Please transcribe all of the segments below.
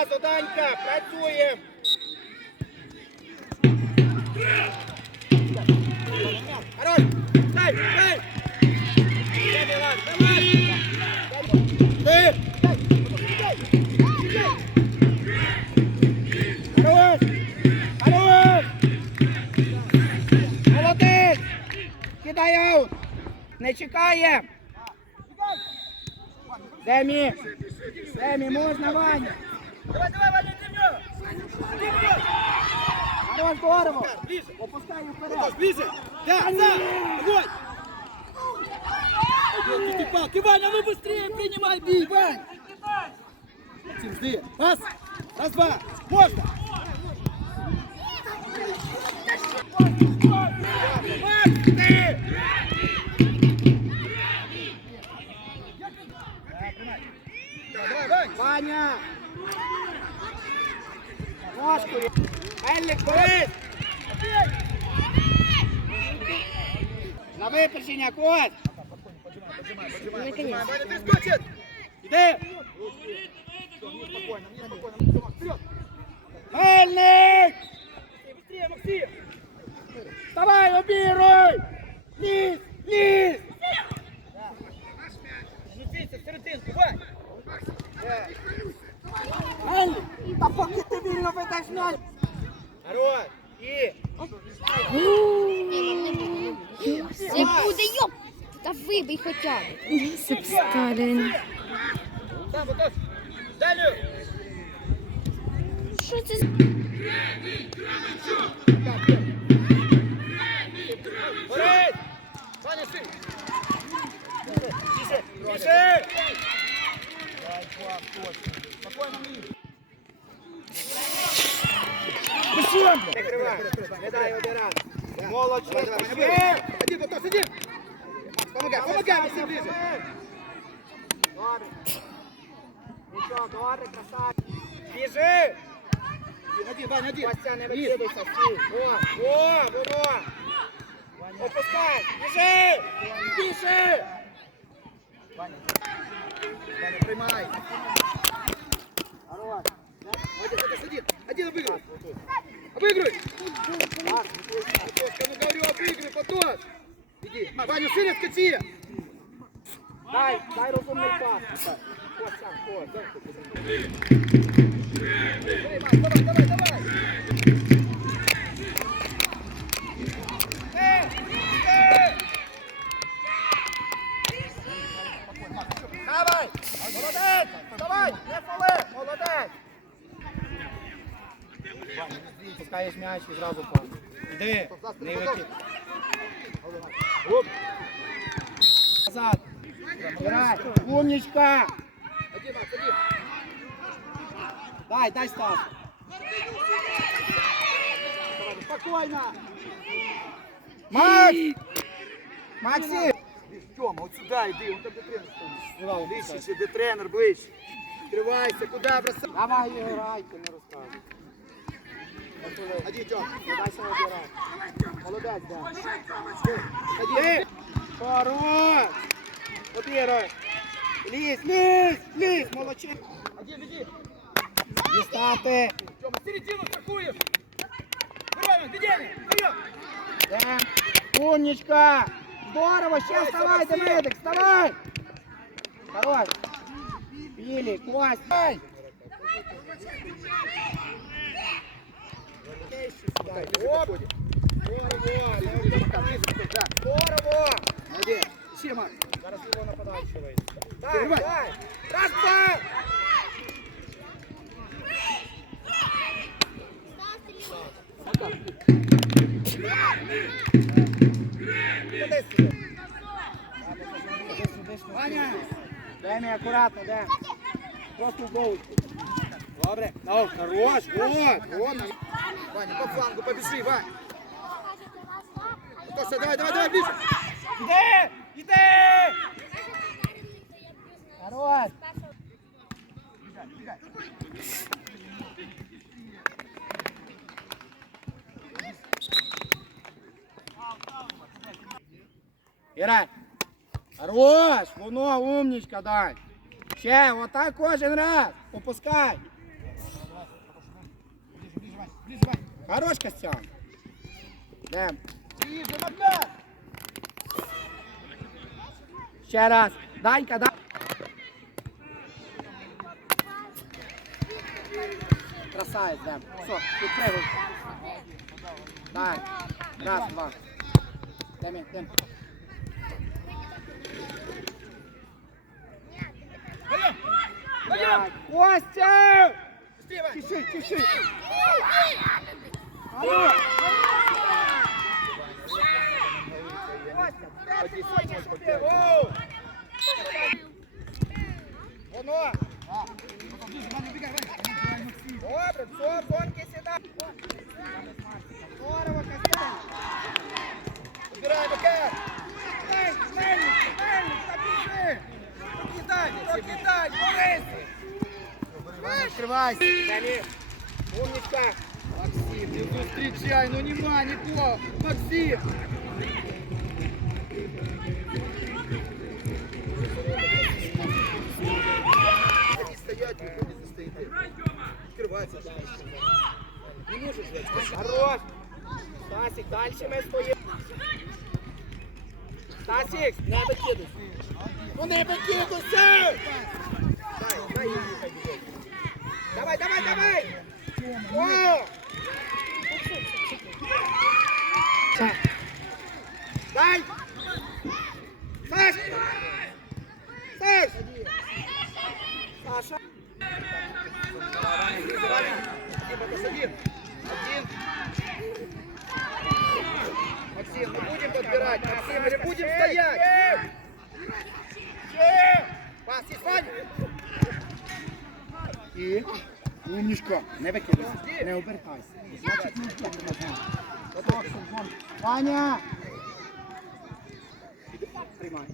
одразу, Данька, працюємо. Хорош, дай. Не чекає. Демі. Демі, можна, Ваня. Давай, давай, Ваня, ти в нього! Ти в нього! Хорош, здорово. Ближе. Опускай Потом, вперед. ближе! Да, да! Огонь! Ты палки, Ваня, ну быстрее принимай, бей, Вань! Максим, жди. Раз, раз, два, можно! Макс, ти. Давай, давай! Ваня. На випередження, кот. Мельник. Быстрее, Максим! Давай, обіруй. Лізь, лізь. Ну, серединку, Вань! Мельник. Та поки ти вільно ведеш м'яч. Хорош. І. Не буде, йоп! Та вибий хоча б. Йосип Сталін. Там, вот так! Що це? Борись. Ваня, сын! Тише. Тише. Не дай один раз. Молодчик. Давай, давай, Один, вот один! Помогай, помогай, Максим, ближе! Добре. Нічого, добре, красавчик. Біжи. Один, Ваня, один! Костя, не Низ. викидайся, стій. О, о, воно. Опускай. Біжи. Біжи. Ваня, Ваня, приймай! Хорош. Молодец, это один! Один обыгрывай! Обыгрывай! Так, Потоска, ну говорю, обыгрывай, Потос! Иди! Ваня, шире скати! Дай, дай розумний пас. Костя, Костя. Давай, Макс, давай, давай, давай! Давай. Молодець. Давай. Не фали. Молодець. Пускаєш м'яч і зразу пас. Іди. Не викид. Назад. Грай. Умничка. Один, Дай, дай Стас. Спокойно. Макс. Максим. Тёма, вот сюда иди, он там тренер стоит. Ближче сюда тренер, ближче. Открывайся, куда бросай? Давай грай, ти не розказуй. Один, Тём. Не дайся набирати. Молодець, да. Один. Хорош! Обіграй! Лізь, лізь, лізь, молодчик! Один, иди. Дістати! Тёма, середину страхуешь. Здорово, ведение, вперед! Йдем. Умничка! Здорово, ще вставай, Демидик, вставай! Хорош! Білі, Кость! Дай! Здорово! Да. Здорово! Молодец. Еще, Макс. Зараз його нападаючий. Дай, дай! Раз, два! Ваня! Дай мені акуратно, дай. Просто в голову. Добре. Ну, хорош, вот, вот. Ваня, по флангу побежи, Вань. Тоша, давай, давай, давай, ближе. Іди! Іди! Хорош! Іра! Хорош! Воно, умничка, дай! Ще, отак кожен раз! Попускай! Ближе, Вань. Хорош, Костян. Йдем. Ближе, Ще раз. Данька, дай. Красавець, йдем. Все, підтримуй. Дай. Раз, два. Йдем, йдем. Даем. Даем. Костя! Быстрее, Вань. Воно. Добре, все, Боньки сюди. Здорово, Костян. Убирай, Умничка. Не зустрічай, ну нема нікого. Максим. Не стоять, нікого не стоїте. Відкривайся. Не можеш взяти. Хорош. Стасик, далі ми стоїмо. Стасик. Не викидай. Ну не їй. Давай, давай, давай. О! Дай. Саш. Саш. Саша. Один. Один. Максим, не будем. Максим, не будем стоять. Пас, і Ваня. І умничка. Не викидайся, не обертайся. Значить, не втягнемо. Ваня! Приймай.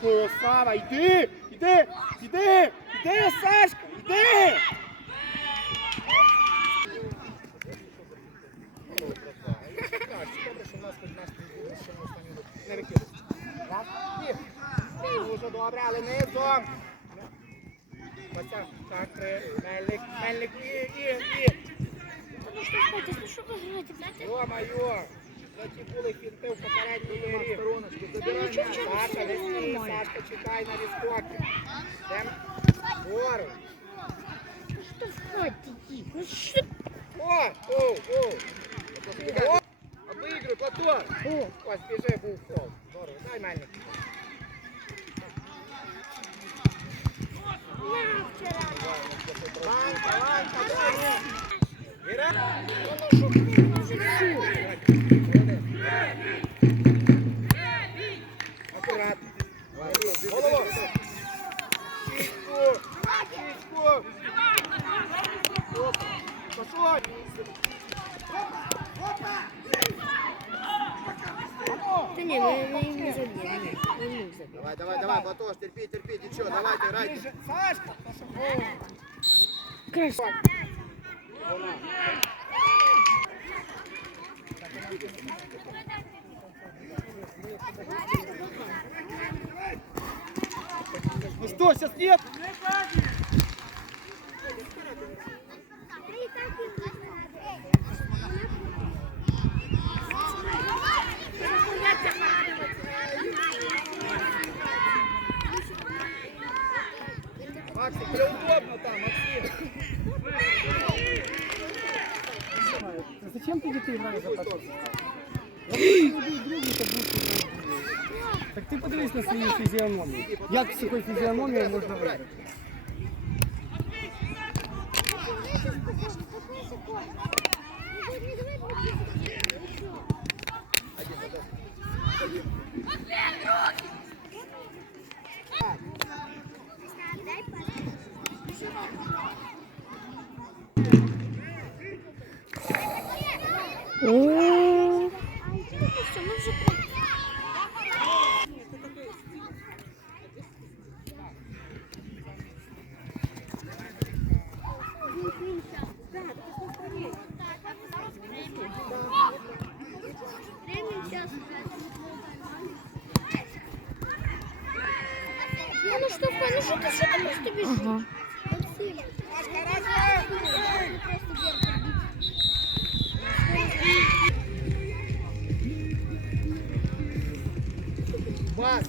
Красава, йди! Йди! Йди! Йди, Сашка! Йди! Не викидайся. Раз. Дуже добре, але низом. Костя, так, три. Мельник, мельник, і, і, і. Ну что хотите, ну что вы играете, блядь? Йо-моє! За ті були фінти в попередній грі. Саша, все нормально. Сашка, чекай на відскоки. Йдем. Ну? Ну о, о. О, Обыгрывай, Платон. О, ось, біжи, був фол. Здорово, дай мельник. на вчера. Ланька, ланька, дай. Іра. Ну что ты не можешь? Аккуратно. Голову. Не, мы, мы им не забьем. Мы не забьем. Давай, давай, давай, Платош, терпи, терпи, ничего, давайте, играйте. Ближе. Сашка. Красиво. Ну что, сейчас нет? Максим, тебе удобно там, Максим. Зачем ты детей играешь за? Так ты подивись на свою физиономию. Як з такой фізіономією можна виграти? що ти, що ти, що ти біжиш? Ага. Макс,